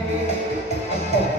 Oh.